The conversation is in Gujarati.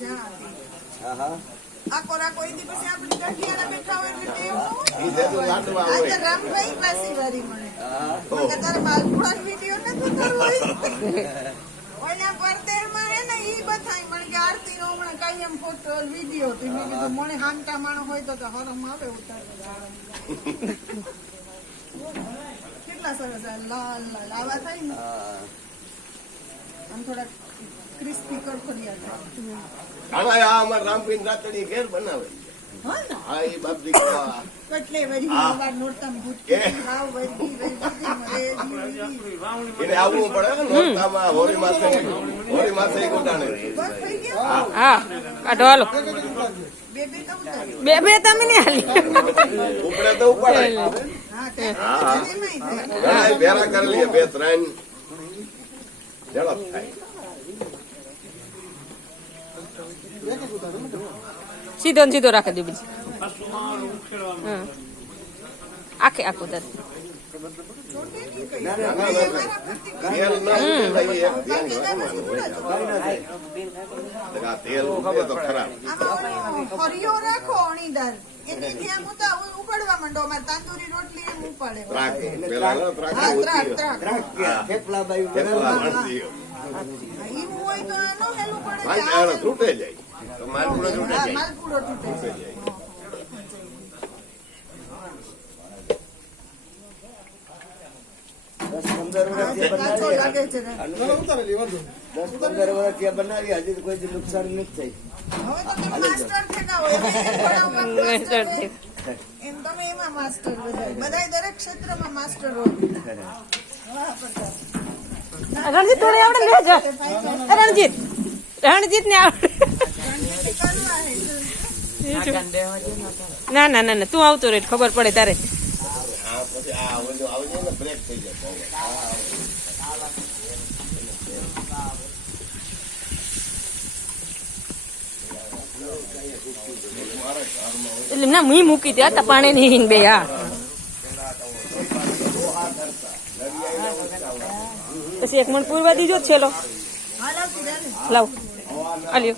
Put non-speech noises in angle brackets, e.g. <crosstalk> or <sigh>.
જ્યાં હતી. હા હા આખો રાખો એ દી પછી આપણે ગઢિયાળા બેઠા હોય એટલે ટેવ ન હોય. ઈ જેટલું લાડવા આજે રામભાઈ પાછી વારી મળે. મને તારે માલપુડાનો વીડિયો નથી કરવો ઓલા પરદેશમાં હે ને ઈ બતાય મને કે આરતી નો હમણાં કાંઈ એમ ફોટો વીડિયો તો મેં કીધું મને હાંટા માણો હોય તો તો હરમ આવે કેટલા સરસ લાલ લાલ. આવા થાય ને. આમ થોડા ક્રિસ્પી આ અમાર રામપીન રાતડી ઘેર બનાવે હા ને? એ બાપ દીકરા. કટલે વરી હા. નોરતામ ભૂત કે? વરી વરી વરી આવવું પડે ને નોરતામાં હોળી માસે. હોળી માસે ગોટાણે હા. કાઢો હાલો. બે બે તો ઉતારી બે બે તમે હાલી ઉપડે તો ઉપાડે. હા હા. ભેરા કરી લઈએ બે ત્રણ. ઝડપ થાય. સીધો ને સીધો રાખી દો બીજી હા આખે આખું દર છોટે નહીં કઈ. ના, ના, ના, ના. તેલ ના ઉડે એક ધ્યાન રાખવાનું હોય આ તેલ ઉડે તો ખરાબ આમાં ઓલો હરિયો રાખો અણીદાર એની ધ્યાન ઉતા ઉપાડવા માંડો અમારે તાંદુરી રોટલી એમ ઉપાડે તૂટે જાય. તો માલપુડો તૂટે જાય. તૂટે તૂટે જાય. દસ પંદર વર્ષ ત્યાં બનાવી હજી તો કોઈ નુકસાન નથી થઈ <laughs> એમ તમે એમાં માસ્ટર બધા દરેક ક્ષેત્રમાં માસ્ટર હોય. રણજીત થોડી આવડે ને જા રણજીત રણજીત ને આવડે ગણપતિ કરવા હે. ના ના ના ના તું આવતો રે ખબર પડે તારે આ પછી આ ઓલું આવે છે ને બ્રેક થઈ જાય એટલે ના હું મૂકી ત્યાં તા પાણી ની બે હા પછી એક મણ પૂરવા દીજો છેલો લાવ. આલ્યો.